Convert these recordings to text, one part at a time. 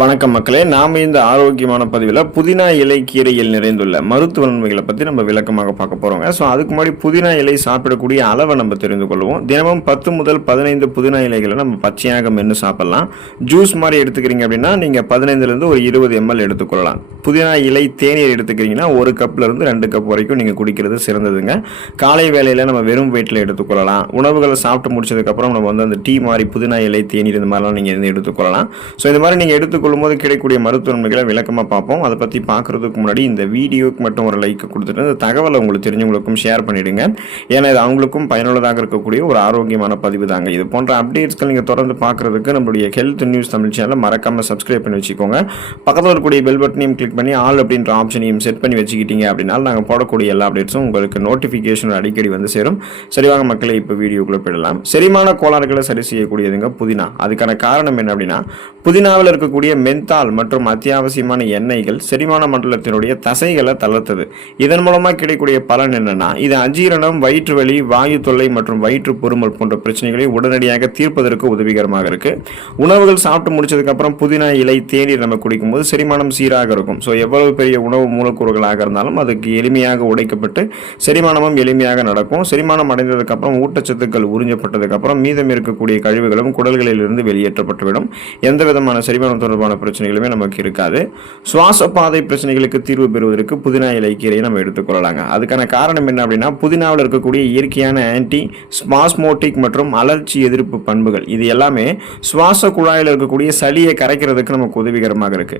வணக்கம் மக்களே, நாம் இந்த ஆரோக்கியமான பதிவில் புதினா இலை கீரையில் நிறைந்துள்ள மருத்துவ நன்மைகளை பற்றி நம்ம விளக்கமாக பார்க்க போகிறோங்க. ஸோ அதுக்கு முன்னாடி புதினா இலை சாப்பிடக்கூடிய அளவை நம்ம தெரிந்து கொள்வோம். தினமும் 10 முதல் 15 புதினா இலைகளை நம்ம பச்சையாக மென்று சாப்பிடலாம். ஜூஸ் மாதிரி எடுத்துக்கிறீங்க அப்படின்னா நீங்கள் 15லேருந்து ஒரு 20 ml எடுத்துக்கொள்ளலாம். புதினா இலை தேநீர் எடுத்துக்கிறீங்கன்னா 1 கப்லேருந்து 2 கப் வரைக்கும் நீங்கள் குடிக்கிறது சிறந்ததுங்க. காலை வேளையில் நம்ம வெறும் வயிற்றில் எடுத்துக்கொள்ளலாம். உணவுகளை சாப்பிட்டு முடிச்சதுக்கப்புறம் நம்ம வந்து அந்த டீ மாதிரி புதினா இலை தேநீர் இந்த மாதிரிலாம் நீங்கள் எடுத்துக்கொள்ளலாம். ஸோ இந்த மாதிரி நீங்கள் கொள்ளும்போது கிடைக்கக்கூடிய மருத்துவ நன்மைகளை விளக்கமாக பார்ப்போம். அதை பற்றி பார்க்கறதுக்கு முன்னாடி இந்த வீடியோக்கு மட்டும் ஒரு லைக் கொடுத்துட்டு இந்த தகவலை உங்களுக்கு தெரிஞ்சவங்களுக்கும் ஷேர் பண்ணிடுங்க. ஏன்னா இது அவங்களுக்கும் பயனுள்ளதாக இருக்கக்கூடிய ஒரு ஆரோக்கியமான பதிவு தாங்க. இது போன்ற அப்டேட்ஸ்கள் நீங்கள் தொடர்ந்து பார்க்கறதுக்கு நம்மளுடைய ஹெல்த் நியூஸ் தமிழ் சேனலை மறக்காம சப்ஸ்கிரைப் பண்ணி வச்சுக்கோங்க. பக்கத்தில் இருக்கக்கூடிய பெல் பட்டனையும் கிளிக் பண்ணி ஆல் அப்படின்ற ஆப்ஷனையும் செட் பண்ணி வச்சுக்கிட்டீங்க அப்படின்னா நாங்கள் போடக்கூடிய எல்லா அப்டேட்ஸும் உங்களுக்கு நோட்டிஃபிகேஷன் அடிக்கடி வந்து சேரும். சரிவாங்க மக்களை, இப்போ வீடியோக்குள்ள போயிடலாம். செரிமான கோளாறுகளை சரி செய்யக்கூடியதுங்க புதினா. அதுக்கான காரணம் என்ன அப்படின்னா, புதினாவில் இருக்கக்கூடிய மென்தால் மற்றும் அத்தியாவசியமான எண்ணெய்கள் செரிமான மண்டலத்தினுடைய தசைகளை தளர்த்தது. இதன் மூலமாக கிடைக்கக்கூடிய பலன் என்னன்னா, இது அஜீரணம், வயிற்று வலி, வாயு தொல்லை மற்றும் வயிற்று பொறுமல் போன்ற பிரச்சனைகளை உடனடியாக தீர்ப்பதற்கு உதவிகரமாக இருக்கு. உணவுகள் சாப்பிட்டு முடிச்சதுக்கு அப்புறம் புதினா இலை தேநீர் நம்ம குடிக்கும்போது செரிமானம் சீராக இருக்கும். ஸோ எவ்வளவு பெரிய உணவு மூலக்கூறுகளாக இருந்தாலும் அதுக்கு எளிமையாக உடைக்கப்பட்டு செரிமானமும் எளிமையாக நடக்கும். செரிமானம் அடைந்ததுக்கு அப்புறம் ஊட்டச்சத்துக்கள் உறிஞ்சப்பட்டதுக்கு அப்புறம் மீதம் இருக்கக்கூடிய கழிவுகளும் குடல்களில் இருந்து வெளியேற்றப்பட்டுவிடும். எந்த விதமான செரிமானம் தொடர்பான பிரச்சனைகளுமே நமக்கு இருக்காது. சுவாச பாதை பிரச்சனைகளுக்கு தீர்வு பெறுவதற்கு புதினா இலை கீரையை நம்ம எடுத்துக்கொள்ளலாங்க. அதுக்கான காரணம் என்ன அப்படின்னா, புதினாவில் இருக்கக்கூடிய இயற்கையான ஆன்டி ஸ்பாஸ்மோட்டிக் மற்றும் அலர்ச்சி எதிர்ப்பு பண்புகள் இது எல்லாமே சுவாச குழாயில் இருக்கக்கூடிய சளியை கரைக்கிறதுக்கு நமக்கு உதவிகரமாக இருக்கு.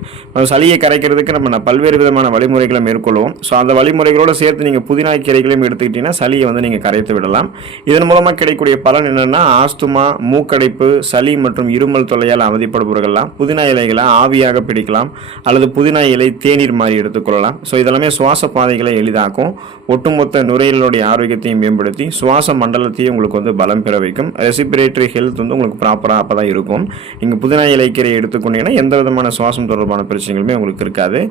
சளியை கரைக்கிறதுக்கு நம்ம பல்வேறு விதமான வழிமுறைகளை மேற்கொள்வோம். ஸோ அந்த வழிமுறைகளோடு சேர்த்து நீங்கள் புதினா கீரைகளையும் எடுத்துக்கிட்டீங்கன்னா சளியை வந்து நீங்கள் கரைத்து விடலாம். இதன் மூலமாக கிடைக்கக்கூடிய பலன் என்னன்னா, ஆஸ்துமா, மூக்கடைப்பு, சளி மற்றும் இருமல் தொல்லையால் அவதிப்படுபவர்கள்லாம் புதினா இலைகளை ஆவியாக பிடிக்கலாம் அல்லது புதினா இலை தேநீர் மாதிரி எடுத்துக்கொள்ளலாம். ஸோ இதெல்லாமே சுவாச பாதைகளை எளிதாக்கும். ஒட்டுமொத்த நுரையீரலுடைய ஆரோக்கியத்தையும் மேம்படுத்தி சுவாச மண்டலத்தையும் உங்களுக்கு வந்து பலம் பெற வைக்கும். ரெஸ்பிரேட்டரி ஹெல்த் வந்து உங்களுக்கு ப்ராப்பராக அப்போ தான் இருக்கும். நீங்கள் புதினா இலை கீரையை எடுத்துக்கொண்டீங்கன்னா எந்த விதமான சுவாசம் தொடர்பான பிரச்சனைகளுமே உங்களுக்கு இருக்காது.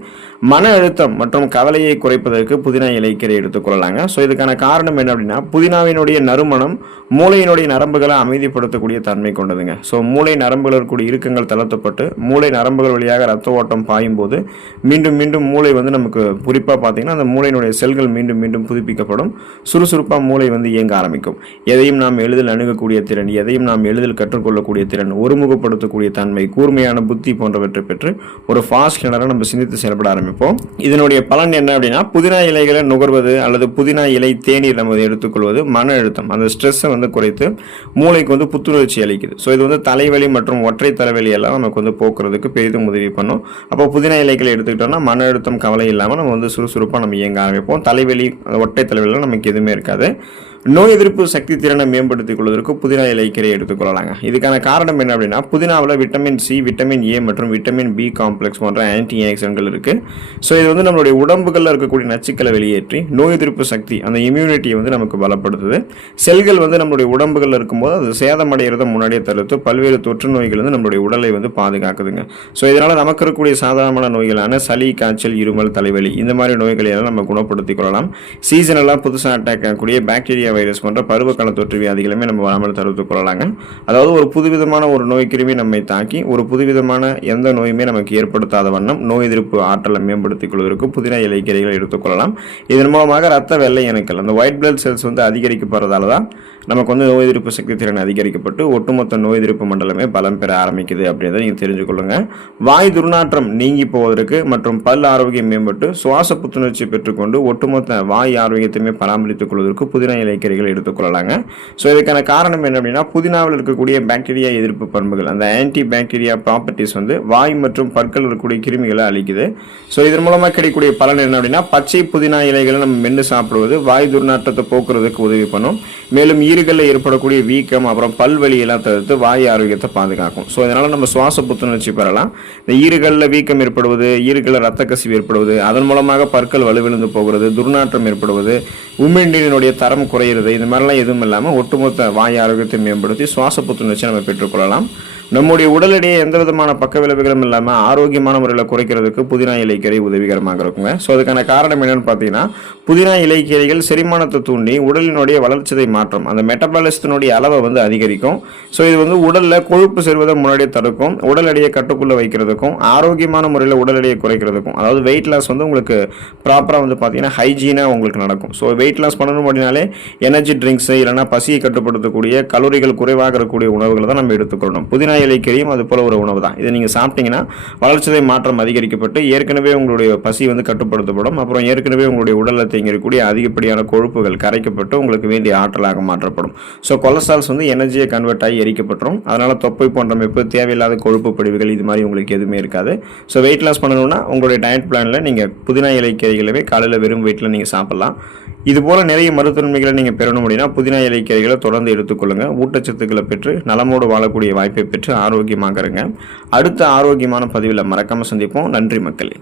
மன அழுத்தம் மற்றும் கவலையை குறைப்பதற்கு புதினா இலை கீரை எடுத்துக்கொள்ளலாங்க. ஸோ இதுக்கான காரணம் என்ன அப்படின்னா, புதினாவினுடைய நறுமணம் மூளையினுடைய நரம்புகளை அமைதிப்படுத்தக்கூடிய தன்மை கொண்டதுங்க. ஸோ மூளை நரம்புகள் இருக்கக்கூடிய இறுக்கங்கள் தளர்த்தப்பட்டு மூளை நரம்புகள் வழியாக ரத்த ஓட்டம் பாயும் போது மீண்டும் மீண்டும் மூளை வந்து நமக்கு குறிப்பாக பார்த்தீங்கன்னா அந்த மூளையினுடைய செல்கள் மீண்டும் மீண்டும் புதுப்பிக்கப்படும். சுறுசுறுப்பாக மூளை வந்து இயங்க ஆரம்பிக்கும். எதையும் நாம் எளிதில் அணுகக்கூடிய திறன், எதையும் நாம் எளிதில் கற்றுக்கொள்ளக்கூடிய திறன், ஒருமுகப்படுத்தக்கூடிய தன்மை, கூர்மையான புத்தி போன்றவற்றை பெற்று ஒரு ஃபாஸ்ட் லேர்னராக நம்ம சிந்தித்து செயல்பட ஆரம்பிப்போம். இதனுடைய பலன் என்ன அப்படின்னா, புதினா இலைகளை நுகர்வது அல்லது புதினா இலை தேநீர் நம்ம எடுத்துக்கொள்வது மன அழுத்தம், அந்த ஸ்ட்ரெஸ்ஸை வந்து குறைத்து மூளைக்கு வந்து புத்துணர்ச்சி அளிக்குது. ஸோ இது வந்து தலைவலி மற்றும் ஒற்றை தலைவலி எல்லாம் நமக்கு வந்து போக்குறதுக்கு பெரிதும் உதவி பண்ணும். அப்போ புதினா இலைகளை எடுத்துக்கிட்டோம்னா மன அழுத்தம், கவலை இல்லாமல் நம்ம வந்து சுறுசுறுப்பாக நம்ம இயங்க ஆரம்பிப்போம். தலைவலி, ஒற்றை தலைவலிலாம் நமக்கு எதுவுமே இருக்காது. நோய் எதிர்ப்பு சக்தி திறனை மேம்படுத்திக் கொள்வதற்கு புதினா இலை கீரையை எடுத்துக்கொள்ளலாங்க. இதுக்கான காரணம் என்ன அப்படின்னா, புதினாவில் விட்டமின் சி, விட்டமின் ஏ மற்றும் விட்டமின் பி காம்ப்ளெக்ஸ் போன்ற ஆன்டி ஆக்சிடென்ட்கள் இருக்கு. ஸோ இது வந்து நம்மளுடைய உடம்புகளில் இருக்கக்கூடிய நச்சுக்களை வெளியேற்றி நோய் எதிர்ப்பு சக்தி, அந்த இம்யூனிட்டியை வந்து நமக்கு பலப்படுத்துது. செல்கள் வந்து நம்மளுடைய உடம்புகளில் இருக்கும்போது அது சேதமடைகிறத முன்னாடியே தடுத்து பல்வேறு தொற்று நோய்கள் வந்து நம்மளுடைய உடலை வந்து பாதுகாக்குதுங்க. ஸோ இதனால் நமக்கு இருக்கக்கூடிய சாதாரண நோய்களான சளி, காய்ச்சல், இருமல், தலைவலி இந்த மாதிரி நோய்களை எல்லாம் நம்ம குணப்படுத்திக் கொள்ளலாம். சீசனெல்லாம் புதுசாக அட்டாக் ஆகக்கூடிய பாக்டீரியா வைரஸ் போன்ற பருவகால தொற்று வியாதிகளுமே நம்ம வராமல் தடுத்துக் கொள்ளலாங்க. அதாவது ஒரு புதுவிதமான ஒரு நோய் கிருமி நம்மை தாக்கி ஒரு புதுவிதமான எந்த நோயுமே நமக்கு ஏற்படுத்தாத வண்ணம் நோய் எதிர்ப்பு ஆற்றலை மேம்படுத்திக் கொள்வதற்கு புதினா இலை கீரைகளை எடுத்துக்கொள்ளலாம். இதன் மூலமாக ரத்த வெள்ளை அணுக்கள், அந்த ஒயிட் பிளட் செல்ஸ் வந்து அதிகரிக்கப்படுறதால தான் நமக்கு வந்து நோய் எதிர்ப்பு சக்தி திறன் அதிகரிக்கப்பட்டு ஒட்டுமொத்த நோய் எதிர்ப்பு மண்டலமே பலம் பெற ஆரம்பிக்குது அப்படின்றத நீங்கள் தெரிஞ்சுக்கொள்ளுங்க. வாய் துர்நாற்றம் நீங்கி போவதற்கு மற்றும் பல் ஆரோக்கியம் மேம்பட்டு சுவாச புத்துணர்ச்சி பெற்றுக்கொண்டு ஒட்டுமொத்த வாய் ஆரோக்கியத்தையுமே பராமரித்துக் கொள்வதற்கு புதினா இலை கீரைகள் எடுத்துக்கொள்ளலாங்க. ஸோ இதுக்கான காரணம் என்ன அப்படின்னா, புதினாவில் இருக்கக்கூடிய பாக்டீரியா எதிர்ப்பு பண்புகள், அந்த ஆன்டி பாக்டீரியா ப்ராப்பர்ட்டிஸ் வந்து வாய் மற்றும் பற்கள் இருக்கக்கூடிய கிருமிகளை அழிக்குது. ஸோ இதன் மூலமாக கிடைக்கக்கூடிய பலன் என்ன அப்படின்னா, பச்சை புதினா இலைகளை நம்ம மென்று சாப்பிடுவது வாய் துர்நாற்றத்தை போக்குறதுக்கு உதவி பண்ணும். மேலும் ஈறுகளில் ஏற்படக்கூடிய வீக்கம், அப்புறம் பல்வலியெல்லாம் தவிர்த்து வாய் ஆரோக்கியத்தை பாதுகாக்கும். ஸோ இதனால் நம்ம சுவாச புத்துணர்ச்சி பெறலாம். இந்த ஈறுகளில் வீக்கம் ஏற்படுவது, ஈறுகளில் ரத்த கசிவு ஏற்படுவது, அதன் மூலமாக பற்கள் வலுவிழந்து போகிறது, துர்நாற்றம் ஏற்படுவது, உமிழ்நீரினுடைய தரம் குறையிறது, இந்த மாதிரிலாம் எதுவும் இல்லாமல் ஒட்டுமொத்த வாய் ஆரோக்கியத்தை மேம்படுத்தி சுவாச புத்துணர்ச்சியை நம்ம பெற்றுக்கொள்ளலாம். நம்முடைய உடல் எடையை எந்த விதமான பக்க விளைவுகளும் இல்லாமல் ஆரோக்கியமான முறையில் குறைக்கிறதுக்கு புதினா இலைக்கீரை உதவிகரமாக இருக்குங்க. ஸோ அதுக்கான காரணம் என்னன்னு பார்த்தீங்கன்னா, புதினா இலைக்கீரைகள் செரிமானத்தை தூண்டி உடலினுடைய வளர்ச்சிதை மாற்றம், அந்த மெட்டபாலிசத்தினுடைய அளவை அதிகரிக்கும். ஸோ இது உடலில் கொழுப்பு செல்வதை முன்னாடியே தடுக்கும், உடல் எடையை கட்டுக்குள்ளே வைக்கிறதுக்கும் ஆரோக்கியமான முறையில் உடல் எடையை குறைக்கிறதுக்கும், அதாவது வெயிட் லாஸ் உங்களுக்கு ப்ராப்பராக பார்த்தீங்கன்னா ஹைஜீனாக உங்களுக்கு நடக்கும். ஸோ வெயிட் லாஸ் பண்ணணும் அப்படின்னாலே எனர்ஜி ட்ரிங்க்ஸ் இல்லைனா பசியை கட்டுப்படுத்தக்கூடிய கலோரிகள் குறைவாக இருக்கக்கூடிய உணவுகளை தான் நம்ம எடுத்துக்கொள்ளணும். புதினா இலைக்கீரையும் அது போல ஒரு உணவு தான். இதை நீங்கள் சாப்பிட்டீங்கன்னா வளர்ச்சிதை மாற்றம் அதிகரிக்கப்பட்டு ஏற்கனவே உங்களுடைய பசி கட்டுப்படுத்தப்படும். அப்புறம் ஏற்கனவே உங்களுடைய உடலில் தேங்கியிருக்கக்கூடிய அதிகப்படியான கொழுப்புகள் கரைக்கப்பட்டு உங்களுக்கு வேண்டிய ஆற்றலாக மாற்றப்படும். ஸோ கொலஸ்ட்ரால்ஸ் எனர்ஜியை கன்வெர்ட் ஆகி எரிக்கப்பட்டுரும். அதனால் தொப்பை போன்ற அமைப்பு, தேவையில்லாத கொழுப்பு படிவுகள் இது மாதிரி உங்களுக்கு எதுவுமே இருக்காது. ஸோ வெயிட் லாஸ் பண்ணணும்னா உங்களுடைய டயட் பிளானில் நீங்கள் புதினா இலைக்கீரைகளவே காலையில் வெறும் வெயிட்டில் நீங்கள் சாப்பிடலாம். இது போல நிறைய மருத்துவன்மைகளை நீங்கள் பெறணும் அப்படின்னா புதினா இலைக்கீரைகளை தொடர்ந்து எடுத்துக்கொள்ளுங்கள். ஊட்டச்சத்துக்களை பெற்று நலமோடு வாழக்கூடிய வாய்ப்பை பெற்று ஆரோக்கியமாக இருங்க. அடுத்த ஆரோக்கியமான பதிவில் மறக்காமல் சந்திப்போம். நன்றி மக்களே.